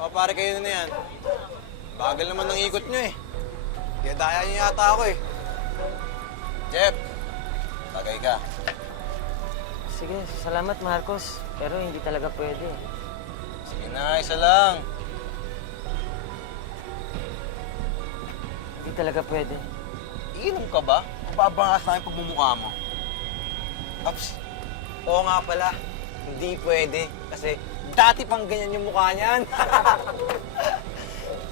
O, pare kayo na yan. Bagal naman ng ikot nyo eh. Kaya daya nyo yata ako eh. Jeff, tagay ka. Sige, salamat Marcos. Pero hindi talaga pwede. Sige na, isa lang. Hindi talaga pwede. Iinom ka ba? Mababangas na yung pagmumukha mo. Ops, oo nga pala. Hindi pwede. Kasi dati pang ganyan yung mukha niyan.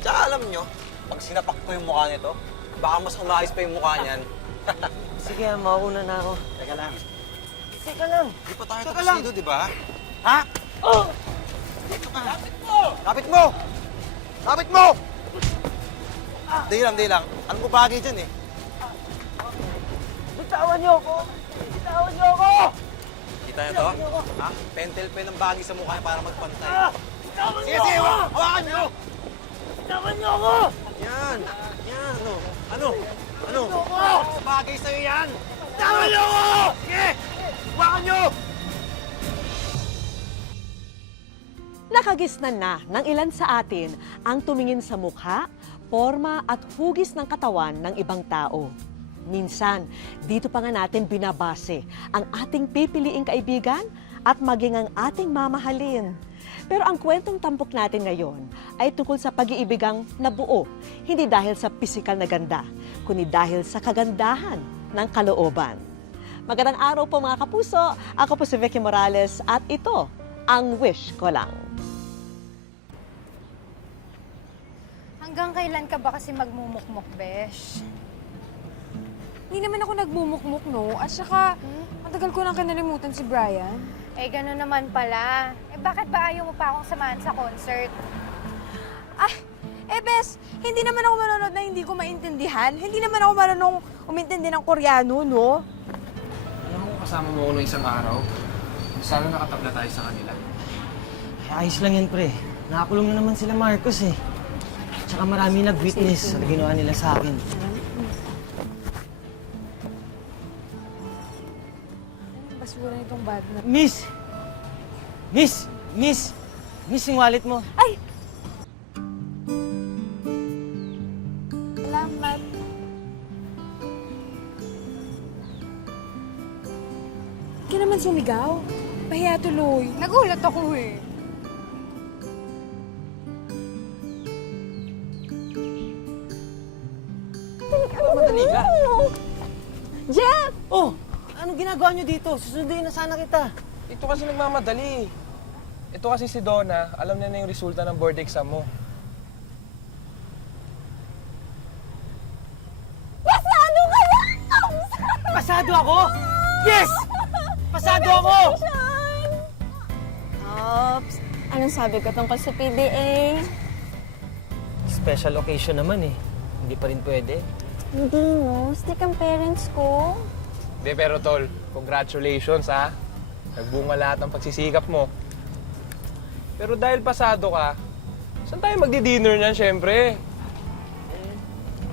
Tsaka alam nyo, pag sinapak ko yung mukha nito, baka mas umayos pa yung mukha niyan. Sige, mauna na ako. Teka lang. Teka lang. Di pa tayo tapos dito, di ba? Ha? Oh! Dito ka. Lapit mo! Lapit mo! Lapit mo! Di lang. Ano ko bagay dyan eh? Bitawan niyo ako! Bitawan niyo ako! Kita niyo to? Ha? Pentel pen ang bagay sa mukha niya para magpantay. Bitawan niyo Sige, ako! hawakan niyo! Bitawan niyo ako! Yan! Ano? Bitawan niyo ako! Bagay sa'yo yan! Bitawan niyo ako! Sige! Hawakan niyo! Nakagisnan na ng ilan sa atin ang tumingin sa mukha, forma at hugis ng katawan ng ibang tao. Minsan, dito pa nga natin binabase ang ating pipiliing kaibigan at maging ang ating mamahalin. Pero ang kwentong tampok natin ngayon ay tungkol sa pag-iibigang nabuo, hindi dahil sa pisikal na ganda, kundi dahil sa kagandahan ng kalooban. Magandang araw po mga kapuso, ako po si Vicky Morales at ito ang Wish Ko Lang. Hanggang kailan ka ba kasi magmumukmuk, Besh? Hindi naman ako nagmumukmuk, no? At saka, matagal ko nang kinalimutan si Brian. Eh, gano'n naman pala. Eh, bakit ba ayaw mo pa akong samahan sa concert? Bes, hindi naman ako manonood na hindi ko maintindihan. Hindi naman ako marunong umintindi ng Koreano, no? Alam mo, kasama mo ako nung isang araw. Sana nakatabla tayo sa kanila. Ay, ayos lang yan, pre. Nakakulong na naman sila Marcos eh. Tsaka marami nag-witness sa ginawa nila sa akin. Basura nitong bad na. Miss! Miss, yung wallet mo. Ay! Salamat. Hindi ka naman sumigaw. Pahiya tuloy. Nagulat ako eh. Madali ka. Jeff! Oh! Anong ginagawa nyo dito? Susunduin na sana kita. Ito kasi nagmamadali. Ito kasi si Donna, alam niya na yung resulta ng board exam mo. Pasado ka lang! Pasado ako? Yes! Pasado ako! Ops, anong sabi ko tungkol sa PDA? Special occasion naman eh. Hindi pa rin pwede. Hindi mo, stick ang parents ko. Hindi, pero tol, congratulations ha. Nagbunga lahat ng pagsisikap mo. Pero dahil pasado ka, saan tayo magdi-dinner niyan, syempre?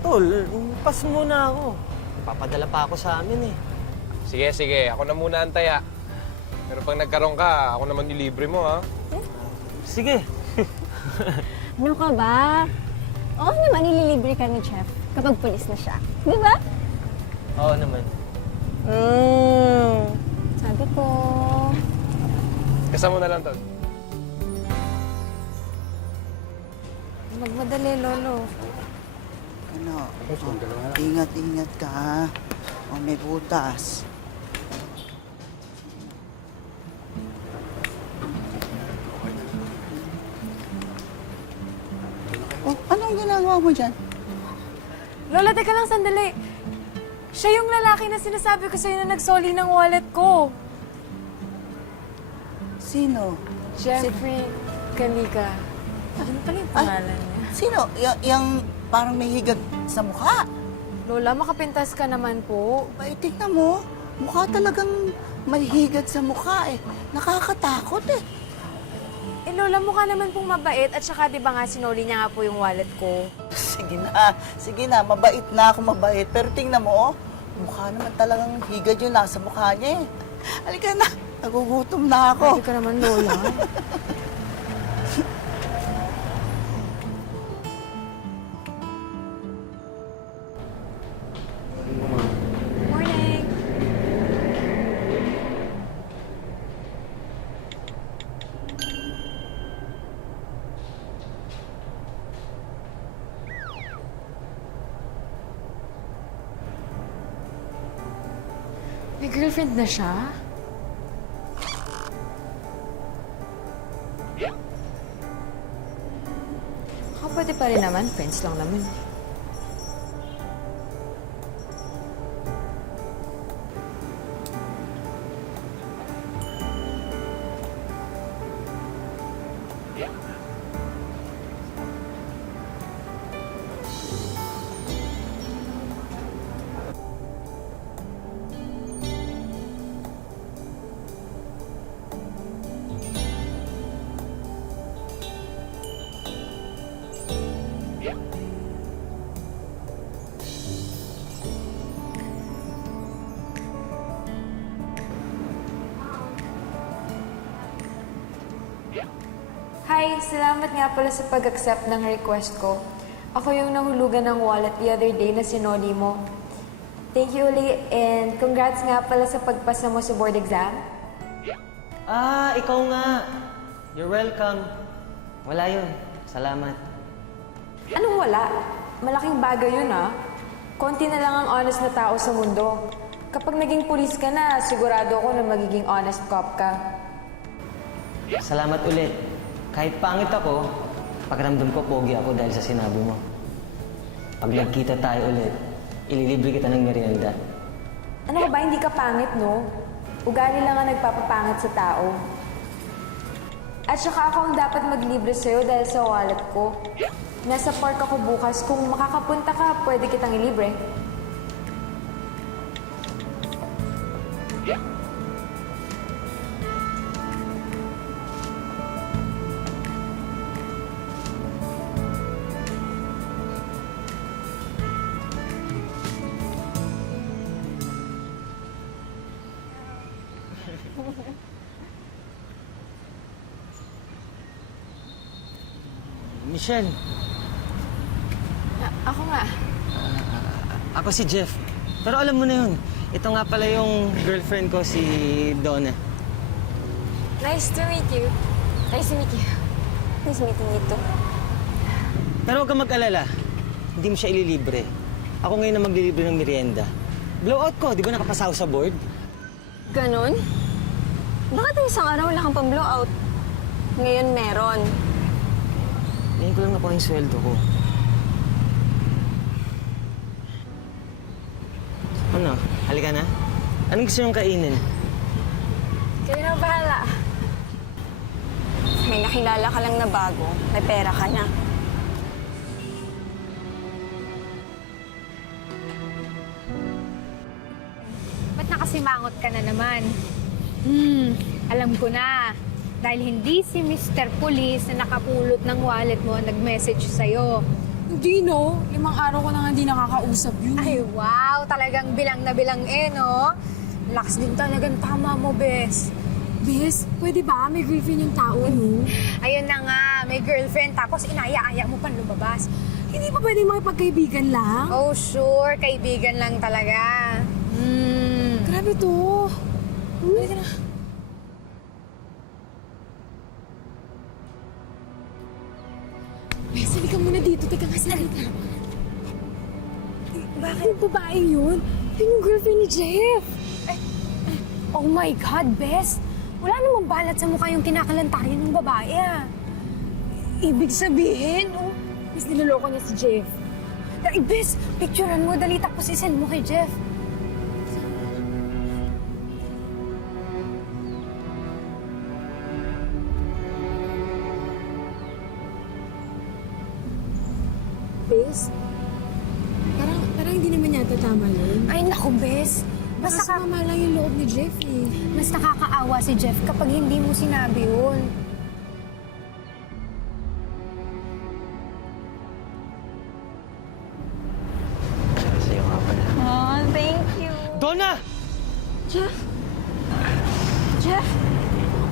Tol, pas muna ako. Papadala pa ako sa amin eh. Sige, ako na muna antaya. Pero pag nagkaroon ka, ako naman nilibre mo ha. Sige. Ano ka ba? Oo naman, ililibre ka ni Chef kapag pulis na siya. Di ba? Oo naman. Sabi ko. Kasama mo na lang, tol. Magmadali, Lolo. Ano? Ingat-ingat ka, ha? O, may butas. Oh, anong ginagawa mo dyan? Lola, teka lang sandali. Siya yung lalaki na sinasabi ko sa'yo na nagsoli ng wallet ko. Sino? Jeffrey Kanika. Ano pala yung pangalan niya? Sino? Yung parang may higad sa mukha. Lola, makapintas ka naman po. Ay, tignan mo. Mukha talagang may higad sa mukha eh. Nakakatakot eh. Eh, Lola, mukha naman pong mabait at saka di ba nga sinoli niya nga po yung wallet ko. Sige na, mabait na ako mabait. Pero tingnan mo, oh, mukha naman talagang higad yung nasa mukha niya eh. Halika na, nagugutom na ako. Pwede ka naman, Lola. girlfriend na siya? Baka pwede pa rin naman. Friends lang naman. Hi, salamat nga pala sa pag-accept ng request ko. Ako yung nahulugan ng wallet the other day na sinoli mo. Thank you ulit and congrats nga pala sa pagpasa mo sa board exam. Ah, ikaw nga. You're welcome. Wala yun. Salamat. Anong wala? Malaking bagay yun ah. Konti na lang ang honest na tao sa mundo. Kapag naging pulis ka na, sigurado ako na magiging honest cop ka. Salamat ulit. Kahit pangit ako, pakiramdam ko pogi ako dahil sa sinabi mo. Pag nagkita tayo ulit, ililibre kita ng merienda. Ano ka ba, hindi ka pangit, no? Ugali lang ang nagpapapangit sa tao. At saka ako ang dapat maglibre sa'yo dahil sa wallet ko. Nasa park ako bukas. Kung makakapunta ka, pwede kitang ilibre. Michelle, Ako nga. ako si Jeff. Pero alam mo na yun. Ito nga pala yung girlfriend ko, si Donna. Nice to meet you. Nice to meet you. Nice meeting you too. Pero huwag kang mag-alala. Hindi mo siya ililibre. Ako ngayon na maglilibre ng merienda. Blowout ko, di ba nakapasaw sa board? Ganon? Bakit yung isang araw wala kang pang-blowout? Ngayon meron. Ngayon ko lang nakuha yung sweldo ko. Ano? Halika na? Anong gusto niyong kainin? Kayo na bahala. May nakilala ka lang na bago. May pera ka na. Ba't nakasimangot ka na naman? Alam ko na. Dahil hindi si Mr. Police na nakapulot ng wallet mo nag-message sa'yo. Hindi, no? 5 araw ko na nga hindi nakakausap yun. Ay, wow! Talagang bilang na bilang no? Lakas din talagang tama mo, Bes. Bes, pwede ba? May girlfriend yung tao, no? Ayun na nga, may girlfriend tapos inaya-aya mo pang lumabas. Hindi ba pwede makipagkaibigan lang? Oh, sure. Kaibigan lang talaga. Grabe to. Halika na. Bes, halika muna dito. Teka nga, salita. Bakit? Yung babae yun? Yun yung girlfriend ni Jeff. Oh my God, Bes! Wala namang balat sa mukha yung kinakalantarin ng babae, ah. Ibig sabihin, Bes, niloloko niya si Jeff. Ay, Bes, picturean mo, dali tapos isend mo kay Jeff. Bes, parang hindi naman yata tama yun. Ay, naku, Bes. Basta Basta sumama lang yung loob ni Jeff eh. mas nakakaawa si Jeff kapag hindi mo sinabi yun. Sa'yo nga pala. Oh, thank you. Donna! Jeff? Jeff?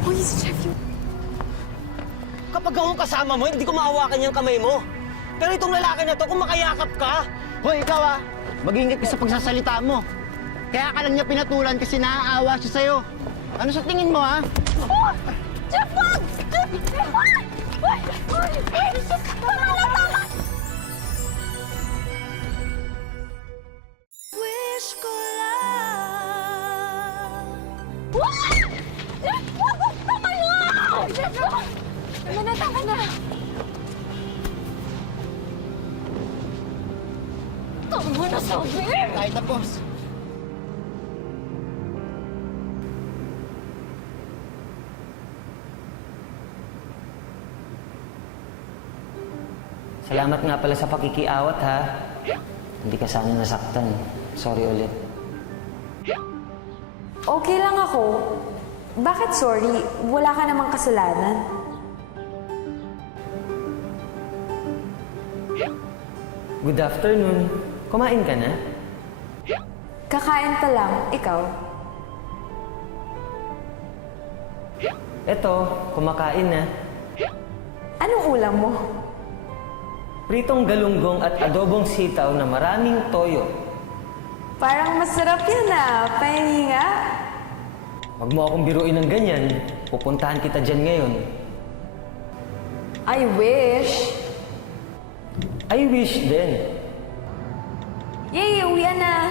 Oh, si Jeff yun. Kapag akong kasama mo, hindi ko mahawakan yung kamay mo. Pero itong lalaki na to, kung makayakap ka, Hoy, ikaw mag-ingat ka sa pagsasalita mo. Kaya ka lang niya pinatulan kasi naaawa siya sa'yo. Ano sa tingin mo, ha? Jeff, wag! Jeff, wag! Wag! Wag! Tama na, tama! Wish ko lang Sabi mo na sabi! Tayo tapos. Salamat nga pala sa pakikiawat, ha? Hindi ka sana nasaktan. Sorry ulit. Okay lang ako. Bakit sorry? Wala ka namang kasalanan. Good afternoon. Kumain ka na? Kakain pa lang. Ikaw? Eto, kumakain na. Anong ulam mo? Pritong galunggong at adobong sitaw na maraming toyo. Parang masarap yan Pahingi nga. Huwag mo akong biruin ng ganyan. Pupuntahan kita dyan ngayon. I wish. I wish din. Yay, uwian na.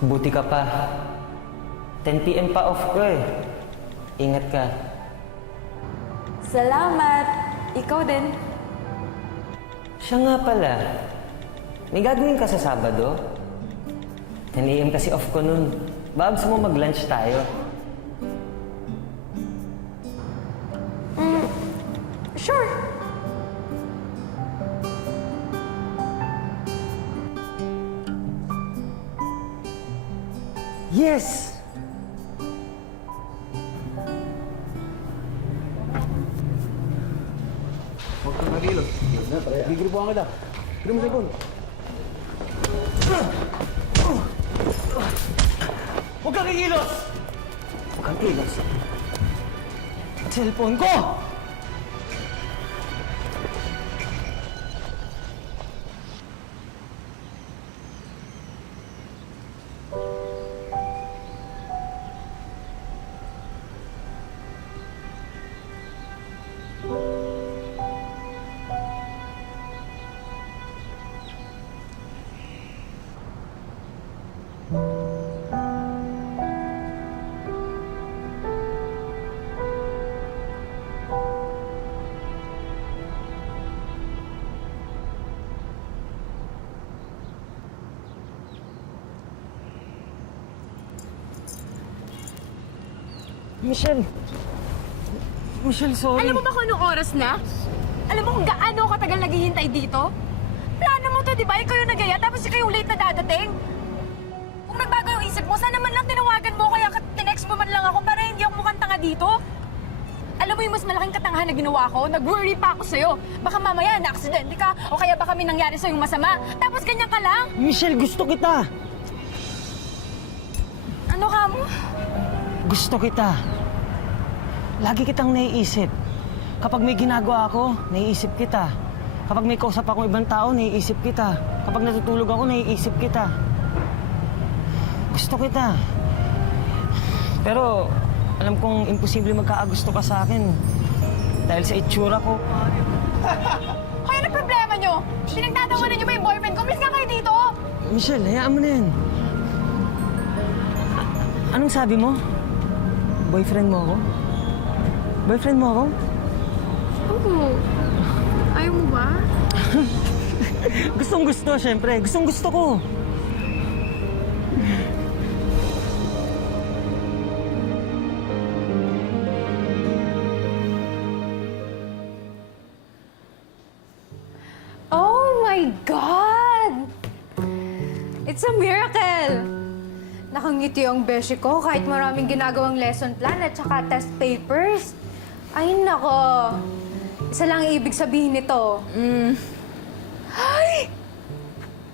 Buti ka pa. 10 p.m. pa off ko eh. Ingat ka. Salamat. Ikaw din. Siya nga pala. May gagawin ka sa Sabado? 10 a.m. kasi off ko nun. Baka gusto mo mag-lunch tayo? Sure. Yes! Huwag kang kikilos! Huwag kang kilos. Cellphone ko! Michelle! Michelle, sorry. Alam mo ba kung anong oras na? Alam mo kung gaano katagal naghihintay dito? Plano mo to, di ba? Ikaw yung nagaya, tapos ikaw yung late na dadating. Kung nagbago yung isip mo, sana man lang tinawagan mo, kaya tinext mo man lang ako para hindi ako mukhang tanga dito. Alam mo yung mas malaking katangahan na ginawa ko? Nag-worry pa ako sa'yo. Baka mamaya na-aksidente ka, o kaya baka may nangyari sa'yong masama. Tapos ganyan ka lang. Michelle, gusto kita! Ano ka mo? Gusto kita. Lagi kitang naiisip. Kapag may ginagawa ako, naiisip kita. Kapag may kausap akong ibang tao, naiisip kita. Kapag natutulog ako, naiisip kita. Gusto kita. Pero alam kong imposible magkaagusto ka sa akin. Dahil sa itsura ko. Kaya ano problema nyo? Pinagtatawanan nyo ba yung boyfriend ko? Please nga kayo dito! Michelle, hayaan mo na yan. Anong sabi mo? Boyfriend mo ako? Boyfriend mo ako? Oo. Ayaw mo ba? Gustong gusto, syempre. Gustong gusto ko. Oh my God! It's a miracle! Nakangiti ang beshi ko kahit maraming ginagawang lesson plan at saka test papers. Ay, nako. Isa lang ang ibig sabihin nito. Ay!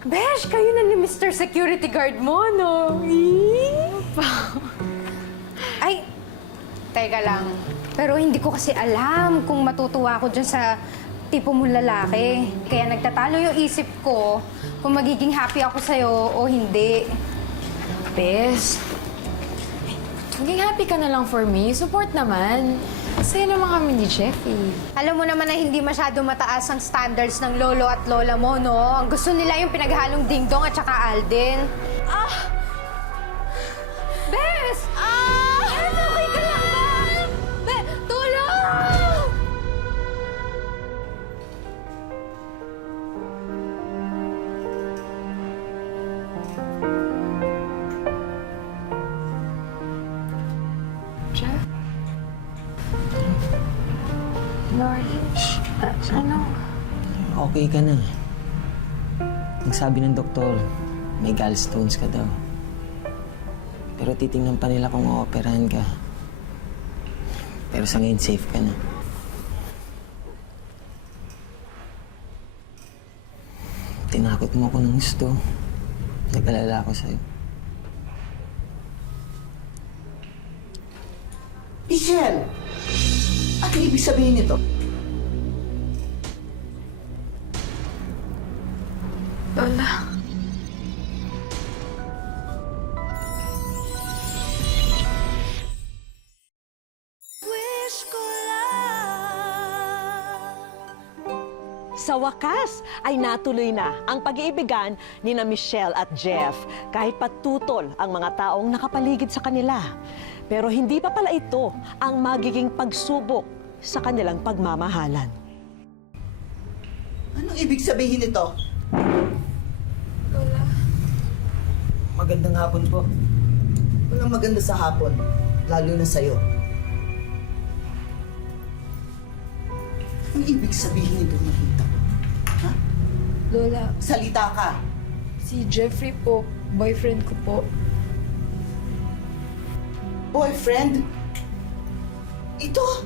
Besh, kayo na ni Mr. Security Guard mo, no? Ay, teka lang. Pero hindi ko kasi alam kung matutuwa ako dyan sa tipo mong lalaki. Kaya nagtatalo yung isip ko kung magiging happy ako sa'yo o hindi. Bes, maging happy ka na lang for me. Support naman. Masaya naman kami ni Jeffy. Alam mo naman na hindi masyado mataas ang standards ng lolo at lola mo, no? Ang gusto nila yung pinaghalong dingdong at saka Alden. Bes! Bes, okay ka lang ba? Tulong! Ano? Okay ka na. Nagsabi ng doktor, may gallstones ka daw. Pero titingnan pa nila kung ooperahan ka. Pero sa ngayon, safe ka na. Tinakot mo ako ng gusto. Nag-alala ako sa'yo. Michelle! Ano ibig sabihin nito? Lola. Sa wakas ay natuloy na ang pag-iibigan ni na Michelle at Jeff kahit patutol ang mga taong nakapaligid sa kanila. Pero hindi pa pala ito ang magiging pagsubok sa kanilang pagmamahalan. Anong ibig sabihin nito? Magandang hapon po. Walang maganda sa hapon, lalo na sa'yo. Anong ibig sabihin nito nakita ko? Ha? Lola, Salita ka. si Jeffrey po, boyfriend ko po. Boyfriend? Ito?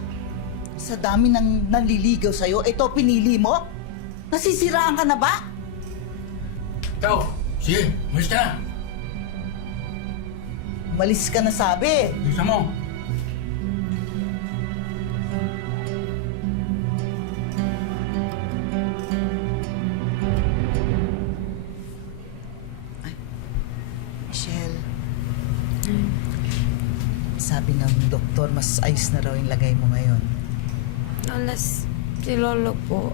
Sa dami ng nanliligaw sa'yo, ito pinili mo? Nasisiraan ka na ba? Ikaw, sige, malis ka na. Umalis ka na sabi. Bisa mo. Michelle, sabi ng doktor, mas ayos na raw yung lagay mo ngayon. Lola, si Lolo po.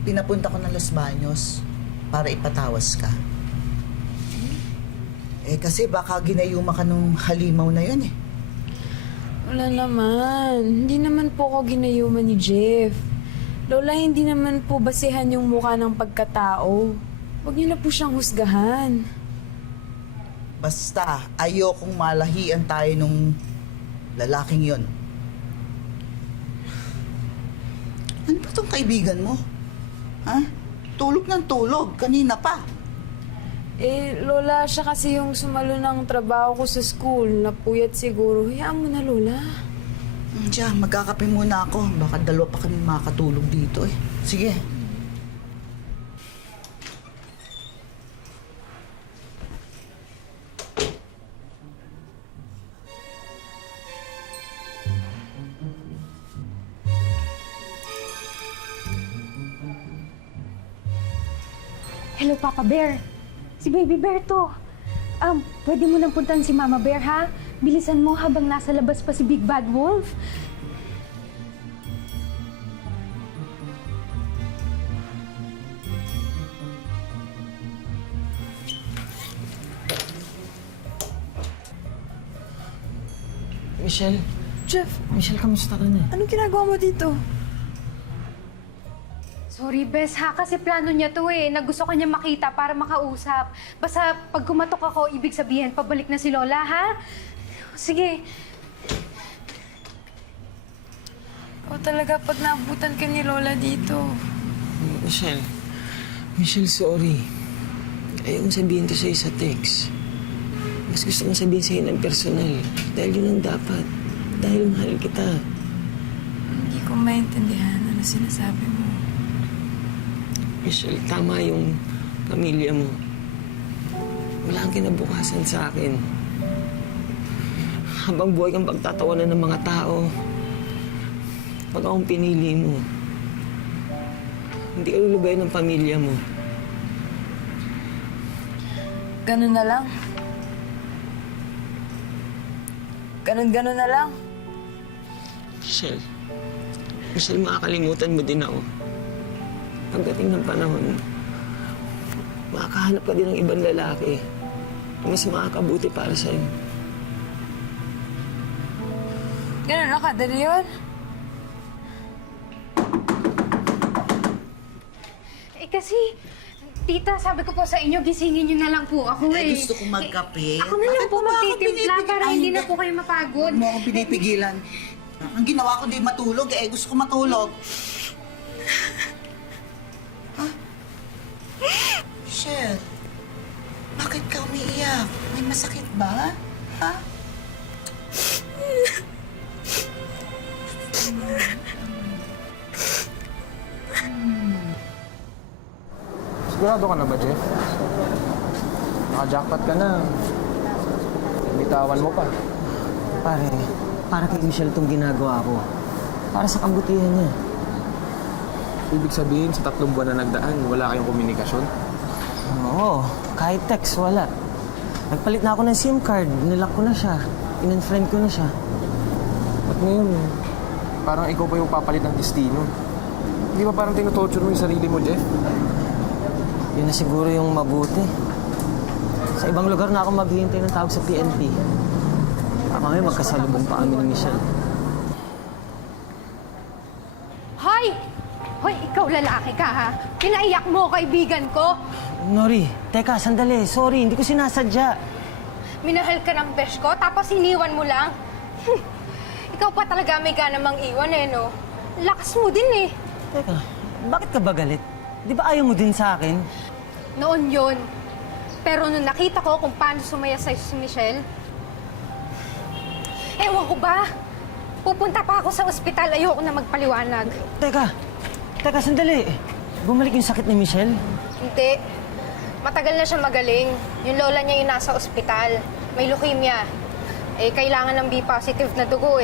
Pinapunta ko ng Los Baños para ipatawas ka. Kasi baka ginayuma ka nung halimaw na yun eh. Wala naman. Hindi naman po ako ginayuman ni Jeff. Lola, hindi naman po basihan yung mukha ng pagkatao. Huwag niyo na po siyang husgahan. Basta, ayokong malahian tayo nung lalaking yon. Ano ba tong kaibigan mo? Ha? Tulog ng tulog, kanina pa. Lola, siya kasi yung sumalo ng trabaho ko sa school. Napuyat siguro. Hayaan mo na, Lola. Diyan, magkakape muna ako. Baka dalawa pa kami makakatulog dito eh. Sige. Hello, Papa Bear. Si Baby Bear to. Pwede mo nang puntahan si Mama Bear, ha? Bilisan mo habang nasa labas pa si Big Bad Wolf. Michelle? Jeff, Michelle, kamusta ka na? anong ginagawa mo dito? Sorry, Bes, ha? Kasi plano niya to eh, na gusto kanya makita para makausap. Basta pag kumatok ako, ibig sabihin, pabalik na si Lola, ha? Sige. O talaga, pag naabutan ka ni Lola dito. Michelle. Michelle, sorry. Ayaw kong sabihin to sa'yo sa text. Mas gusto kong sabihin sa'yo ng personal. Dahil yun ang dapat. Dahil mahal kita. Hindi ko maintindihan ano sinasabi mo. Michelle, tama yung pamilya mo. Wala kang kinabukasan sa akin. Habang buhay kang pagtatawanan ng mga tao, pag akong pinili mo, hindi ka lulubay ng pamilya mo. Ganun na lang. Ganun na lang. Michelle, makakalimutan mo din ako. Pagdating ng panahon, makakahanap ka din ng ibang lalaki na mas makakabuti para sa'yo. Ganun na kadali yun? Kasi, tita, sabi ko po sa inyo, gisingin niyo na lang po ako eh. Gusto kong magkape. Ako na lang Bakit po mo ba ako magtitimpla pinipig- para Ay, hindi na naku. po kayo mapagod. Huwag mo akong pinipigilan. Ang ginawa ko di matulog, gusto ko matulog. Ha? Michelle, bakit ka umiiyak? May masakit ba? Ha? Sigurado ka na ba, Jeff? Naka-jackpot ka na. Bitawan mo pa. Pare, para kay Michelle itong ginagawa ko. Para sa kabutihan niya. Ibig sabihin, sa 3 buwan na nagdaan, wala kayong komunikasyon? Oo, kahit text, wala. Nagpalit na ako ng SIM card, nilock ko na siya. In-unfriend ko na siya. At ngayon, parang ikaw pa yung papalit ng destino. Hindi ba parang tinutorture mo yung sarili mo, Jeff? Yun na siguro yung mabuti. Sa ibang lugar na ako maghihintay ng tawag sa PNP. Mamaya magkasalubong pa kami ni Michelle. Hoy! Hoy, ikaw lalaki ka ha? Pinaiyak mo kaibigan ko. Nori, teka, sandali. Sorry, hindi ko sinasadya. Minahal ka ng besh ko, tapos iniwan mo lang. Ikaw pa talaga may ka namang iwan no? Lakas mo din Teka, bakit ka ba galit? Di ba ayaw mo din sa akin? Noon yon. Pero nung nakita ko kung paano sumaya sa'yo si Michelle, ewan ko ba? Pupunta pa ako sa ospital, ayoko na magpaliwanag. Teka, sandali. Bumalik yung sakit ni Michelle? Hindi. Matagal na siya magaling. Yung lola niya yung nasa ospital. May leukemia. Kailangan ng B positive na dugo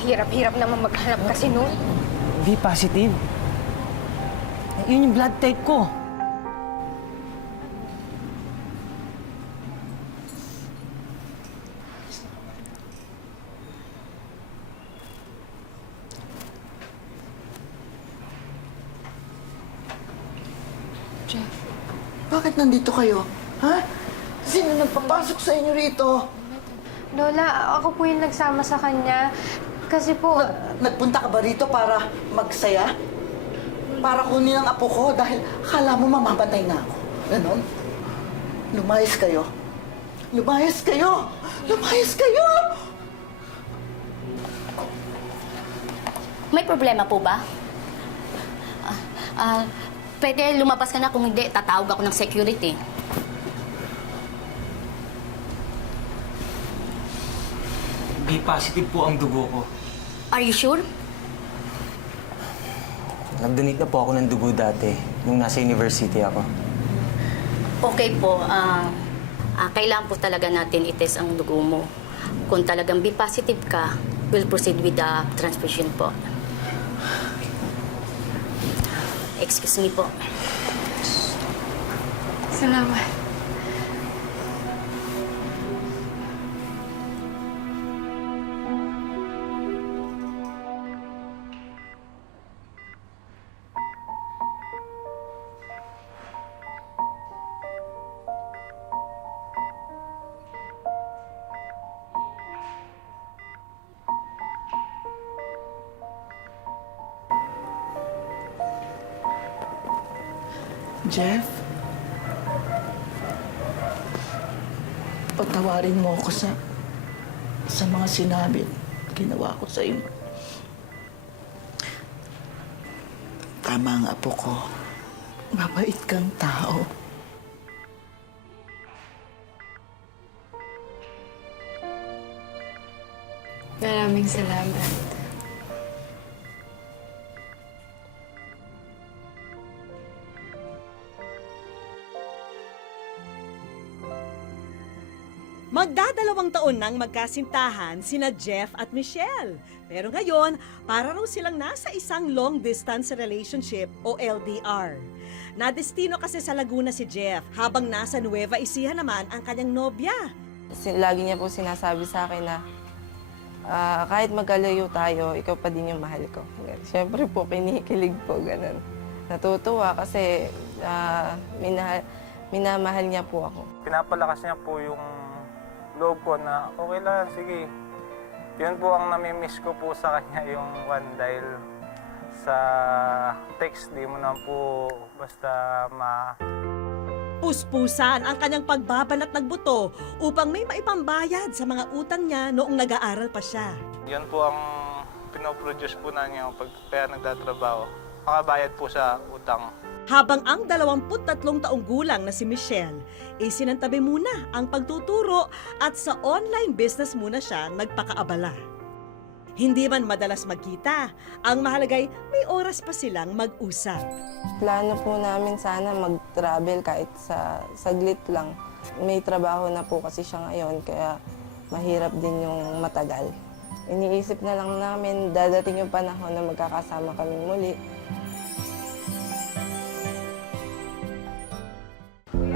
Hirap-hirap naman maghanap kasi noon. B positive? Yun yung blood type ko. Bakit nandito kayo? Ha? Sino nagpapasok sa inyo rito? Lola, ako po yung nagsama sa kanya. Kasi po... Nagpunta ka ba rito para magsaya? Para kunin ang apo ko dahil akala mo mamamatay na ako. Ganon? Lumayas kayo. Lumayas kayo! Lumayas kayo! May problema po ba? Pwede lumabas ka na, kung hindi, tatawag ako ng security. B positive po ang dugo ko. Are you sure? Nag-donate na po ako ng dugo dati, nung nasa university ako. Okay po. Kailangan po talaga natin itest ang dugo mo. Kung talagang B positive ka, we'll proceed with the transfusion po. Excuse me po. Salamat. Jeff? Patawarin mo ako sa mga sinabi at ginawa ko sa iyo. Tama ang apo ko. Mabait kang tao. Maraming salamat. Magdadalawang taon nang magkasintahan sina Jeff at Michelle. Pero ngayon, para raw silang nasa isang long-distance relationship o LDR. Nadestino kasi sa Laguna si Jeff, habang nasa Nueva Ecija naman ang kanyang nobya. Lagi niya po sinasabi sa akin na kahit magkalayo tayo, ikaw pa din yung mahal ko. Siyempre po, kinikilig po, ganun. Natutuwa kasi minamahal niya po ako. Pinapalakas niya po yung loob ko na okay lang, sige. Yun po ang nami-miss ko po sa kanya, yung one dial sa text. Di mo na po basta Puspusan ang kanyang pagbabanat ng buto upang may maipambayad sa mga utang niya noong nag-aaral pa siya. Yun po ang pinoproduce po namin yung pag kaya nagtatrabaho. Makabayad po sa utang. Habang ang 23 taong gulang na si Michelle, isinantabi muna ang pagtuturo at sa online business muna siya nagpakaabala. Hindi man madalas magkita, ang mahalagay may oras pa silang mag-usap. Plano po namin sana mag-travel kahit sa saglit lang. May trabaho na po kasi siya ngayon, kaya mahirap din yung matagal. Iniisip na lang namin, dadating yung panahon na magkakasama kami muli.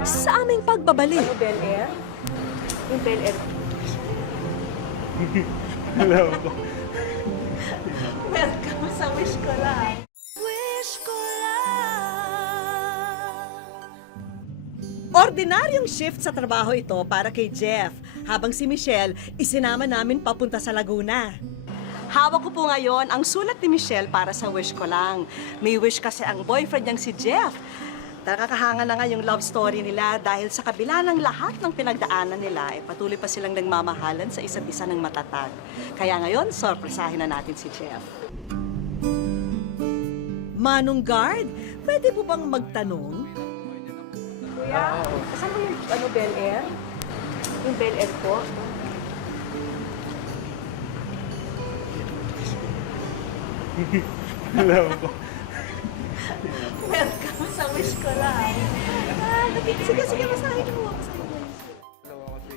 Sa aming pagbabalik. Ano, Bel Air? Yung Bel Air. Hello po. Welcome sa Wish Ko Lang. Ordinaryong shift sa trabaho ito para kay Jeff, habang si Michelle isinama namin papunta sa Laguna. Hawak ko po ngayon ang sulat ni Michelle para sa Wish Ko Lang. May wish kasi ang boyfriend niyang si Jeff. Nakakahanga na nga yung love story nila dahil sa kabila ng lahat ng pinagdaanan nila, patuloy pa silang nagmamahalan sa isa't isa ng matatag. Kaya ngayon, sorpresahin na natin si Jeff. Manong Guard, pwede po bang magtanong? Kuya, saan mo yung Bel Air? Yung Bel Air po? Hello po. Welcome sa Wish Ko Lang. Sige, masahin mo.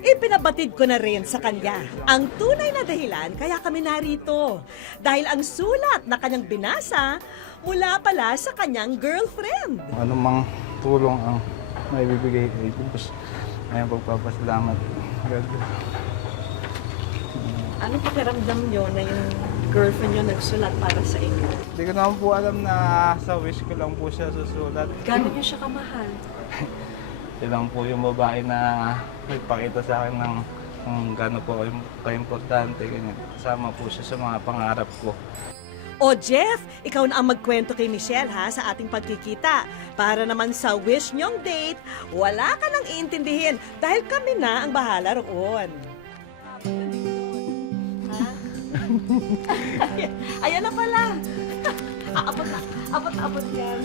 Ipinabatid ko na rin sa kanya ang tunay na dahilan kaya kami narito. Dahil ang sulat na kanyang binasa mula pala sa kanyang girlfriend. Ano mang tulong ang maibibigay kay Diyos. Ayun, pagpapasalamat. God. Ano pakiramdam nyo na yung girlfriend nyo nagsulat para sa inyo? Hindi ko naman po alam na sa wish ko lang po siya susulat. Gano'n nyo siya kamahal? Siya lang po yung babae na nagpakita sa akin ng kung gano'n po ka-importante. Kasama po siya sa mga pangarap ko. O Jeff, ikaw na ang magkwento kay Michelle ha sa ating pagkikita. Para naman sa wish nyong date, wala ka nang iintindihin dahil kami na ang bahala roon. Ayan na pala. Abot yan.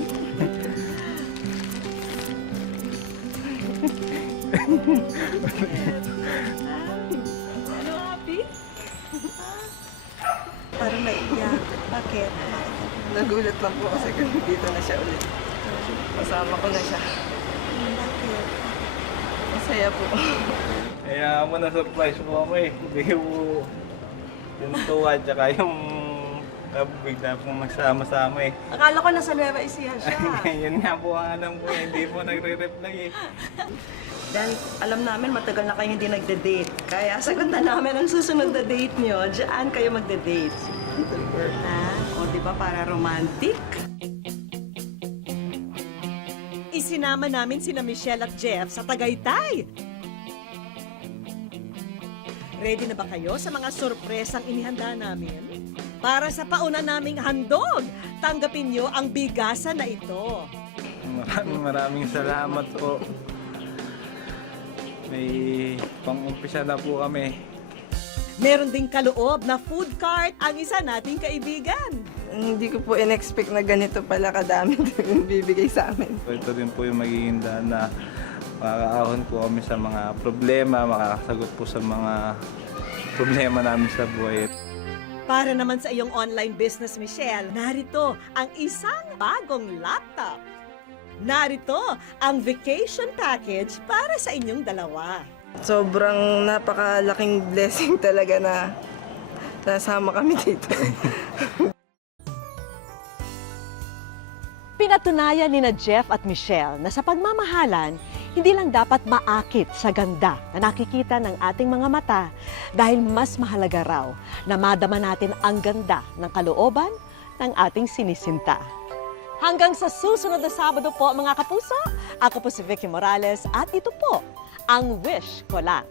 Ano, happy? Parang naiiyak. Bakit? Nagulat lang po kasi kung dito na siya ulit. Kasama ko na siya. Bakit? Masaya po. Kaya mo na-surprise po ako eh. Hindi po yung tuwa tsaka yung bigla pong magsama-sama eh. Akala ko nasa Nueva Ecija siya. Yun nga po ang alam ko eh. Hindi po nagre-reply eh. Dahil alam namin matagal na kayo hindi nagde-date. Kaya sagot na namin ang susunod na date nyo. Diyan kayo magde-date. Ha? O diba para romantic? Isinama namin sina Michelle at Jeff sa Tagaytay. Ready na ba kayo sa mga sorpresang inihanda namin? Para sa pauna naming handog, tanggapin nyo ang bigasan na ito. Maraming salamat po. May pang-umpisa na po kami. Meron ding kaloob na food cart ang isa nating kaibigan. Hindi ko po in-expect na ganito pala kadami yung bibigay sa amin. Ito din po yung magiging daan na makakaahon po kami sa mga problema, makakasagot po sa mga problema namin sa buhay. Para naman sa iyong online business, Michelle, narito ang isang bagong laptop. Narito ang vacation package para sa inyong dalawa. Sobrang napakalaking blessing talaga na nasama kami dito. Pinatunayan ni na Jeff at Michelle na sa pagmamahalan, hindi lang dapat maakit sa ganda na nakikita ng ating mga mata dahil mas mahalaga raw na madama natin ang ganda ng kalooban ng ating sinisinta. Hanggang sa susunod na Sabado po mga kapuso, ako po si Vicky Morales at ito po ang Wish Ko Lang.